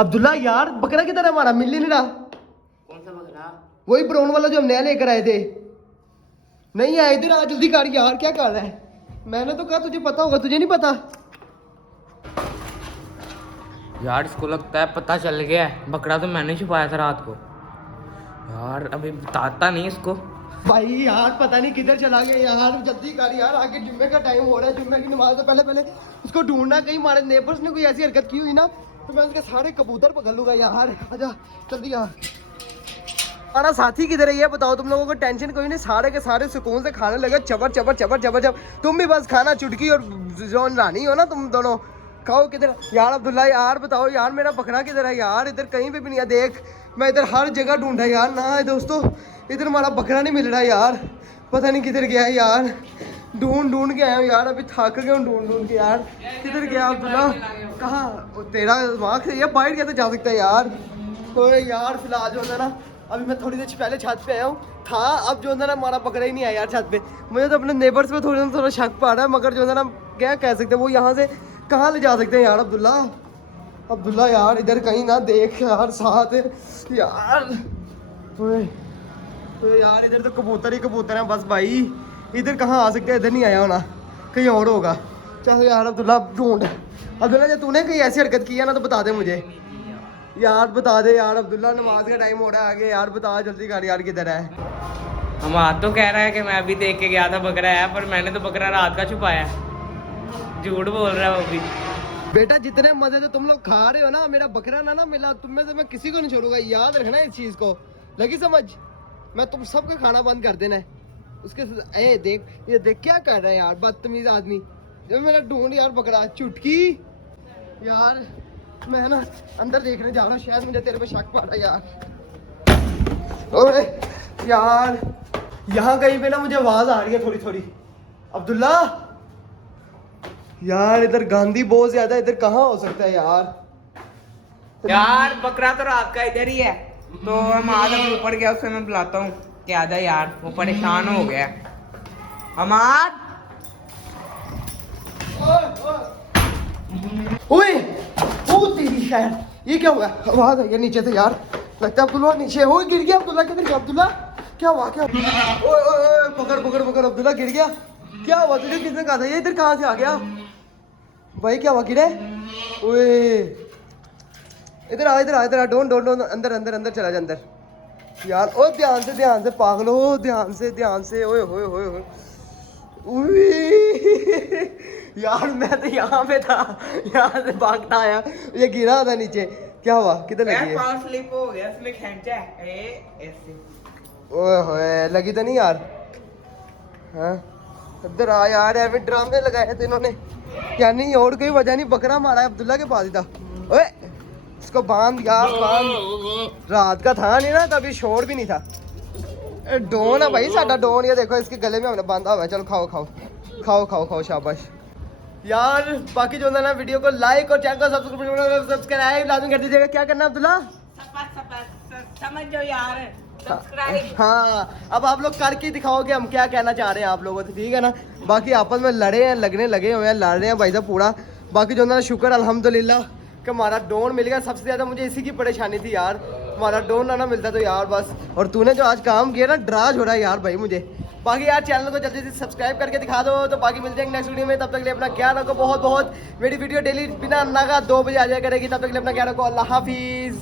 अब्दुल्ला यार बकरा किधर है हमारा, मिल ही नहीं रहा। कौन सा बकरा? वही ब्राउन वाला जो हम नया लेकर आए थे। नहीं आए इधर, आ जल्दी कर यार, क्या कर रहा है? मैंने तो कहा तुझे पता होगा, तुझे नहीं पता? यार इसको लगता है पता चल गया है, बकरा तो मैंने छुपाया था रात को। यार अभी बताता नहीं इसको। भाई यार पता नहीं किधर चला गया यार, जल्दी कर यार, आगे जुम्मे का टाइम हो रहा है, जुम्मे की नमाज से पहले पहले उसको ढूंढना। कहीं हमारे नेबर्स ने कोई ऐसी हरकत की हुई ना तो मैं उसके सारे कबूतर पकड़ लूंगा यार। आजा जल्दी यार। हमारा साथी किधर है ये बताओ? तुम लोगों को टेंशन कोई नहीं, सारे के सारे सुकून से खाने लगे, चबर चबर चबर चबर चबर। तुम भी बस खाना चुटकी और जौन रानी हो ना तुम दोनों, खाओ। किधर यार अब्दुल्ला, यार बताओ यार मेरा बकरा किधर है यार? इधर कहीं पे भी नहीं है, देख मैं इधर हर जगह ढूंढा यार, ना है दोस्तों इधर हमारा बकरा नहीं मिल रहा यार, पता नहीं किधर गया है यार। ढूंढ ढूंढ के आया हूँ यार, अभी थक गया हूँ ढूंढ ढूंढ के यार। किधर गया अब्दुल्ला? कहाँ? तेरा दिमाग से ये बाहर कैसे जा सकता है यार? तो यार फिलहाल जो है ना, अभी मैं थोड़ी देर पहले छत पे आया हूँ था, अब जो है ना हमारा बकरा ही नहीं आया यार छत पे। मुझे तो अपने नेबर्स पे थोड़ा शक पा रहा है, मगर जो है ना क्या कह सकते हैं, वो यहाँ से कहाँ ले जा सकते हैं यार अब्दुल्ला? अब्दुल्ला यार इधर कहीं ना देख यार, साथ यार। तो यार इधर तो कबूतर ही कबूतर हैं बस भाई, इधर कहाँ आ सकते हैं? इधर नहीं आया होना, कहीं और होगा। चल यार अब्दुल्ला ढूंढ। अब्दुल्ला जब तूने कहीं ऐसी हरकत की है ना तो बता दे मुझे यार, बता दे यार अब्दुल्ला, नमाज का टाइम हो रहा है आगे यार, बता जल्दी कर यार किधर है? हम आज तो कह रहा है कि मैं अभी देख के गया था बकरा है, पर मैंने तो बकरा रात का छुपाया। झूठ बोल रहा है वो भी। बेटा जितने मजे से तुम लोग खा रहे हो ना, मेरा बकरा ना मिला तुम में से मैं किसी को नहीं छोड़ूंगा, याद रखना इस चीज को, लगी समझ? मैं तुम सबका खाना बंद कर देना है उसके। ए देख ये देख क्या कर रहा है यार, बदतमीज आदमी। जब मेरा ढूंढ यार बकरा चुटकी यार, मैं ना अंदर देखने जा रहा हूँ, शायद मुझे तेरे पे शक पा रहा है यार। ओए यार यहाँ कहीं पे ना मुझे आवाज आ रही है थोड़ी थोड़ी। अब्दुल्ला यार इधर गांधी बहुत ज्यादा, इधर कहाँ हो सकता है यार? यार बकरा तो रात का इधर ही है, तो हम आज अभी ऊपर गया, उससे मैं बुलाता हूँ कि आजा यार, वो परेशान हो गया। हमाद ओए ओ तेरी खैर, ये क्या हुआ? आवाज आई है नीचे से यार, लगता है अब्दुल्ला नीचे हो गिर गया। अब्दुल्ला किधर गया? अब्दुल्ला क्या हुआ? क्या ओए ओए पकड़ पकड़ पकड़, अब्दुल्ला गिर गया। क्या हुआ तुझे? किसने कहा था ये इधर कहाँ से आ गया भाई? क्या हुआ गिरे? ओए इधर आ इधर आ इधर आ, डोंट डोंट डोंट, अंदर अंदर अंदर चला जा अंदर यार। ओ ध्यान से पागलो, ध्यान से। ओए होए होए होए यार मैं तो यहाँ पे था, यहाँ से भागता आया, ये गिरा था नीचे। क्या हुआ? किधर लगी है? पावर स्लिप हो गया, इसमें खींचा है ऐसे। ओए होए लगी तो नहीं यार? हाँ इधर आ यार, ऐसे ड्रामे लगाए थे इन्होंने, क्या नहीं और कोई वजह नहीं, बकरा मारा है अब्दुल्ला के पास ही था। ओए इसको बांध यार, बांध। रात का था नहीं ना, तभी शोर भी नहीं था। डोन है भाई साडा डोन, ये देखो इसके गले में हमने बांधा हुआ है। चलो खाओ खाओ खाओ खाओ खाओ, शाबाश यार। बाकी जो है ना वीडियो को लाइक और चैनल को सब्सक्राइब लाजमी कर दीजिएगा। क्या करना है अब्दुल्ला? समझ जाओ यार, सब्सक्राइब। हाँ अब आप लोग करके दिखाओगे हम क्या कहना चाह रहे हैं आप लोगों से, ठीक है ना? बाकी आपस में लड़े हैं, लगने लगे हुए हैं, लड़ रहे हैं भाई साहब पूरा। बाकी जो है ना शुक्र अल्हम्दुलिल्लाह कि हमारा डोन मिल गया। सबसे ज़्यादा मुझे इसी की परेशानी थी यार, हमारा डोन ना मिलता तो यार बस। और तूने जो आज काम किया ना, ड्राज हो रहा है यार भाई मुझे। बाकी यार चैनल को जल्दी से सब्सक्राइब करके दिखा दो। तो बाकी मिलते हैं नेक्स्ट वीडियो में, तब तक के लिए अपना ख्याल रखो बहुत बहुत। मेरी वीडियो डेली बिना नागा 2 बजे आ जाया करेगी, तब तक के लिए अपना ख्याल रखो। अल्लाह हाफिज़।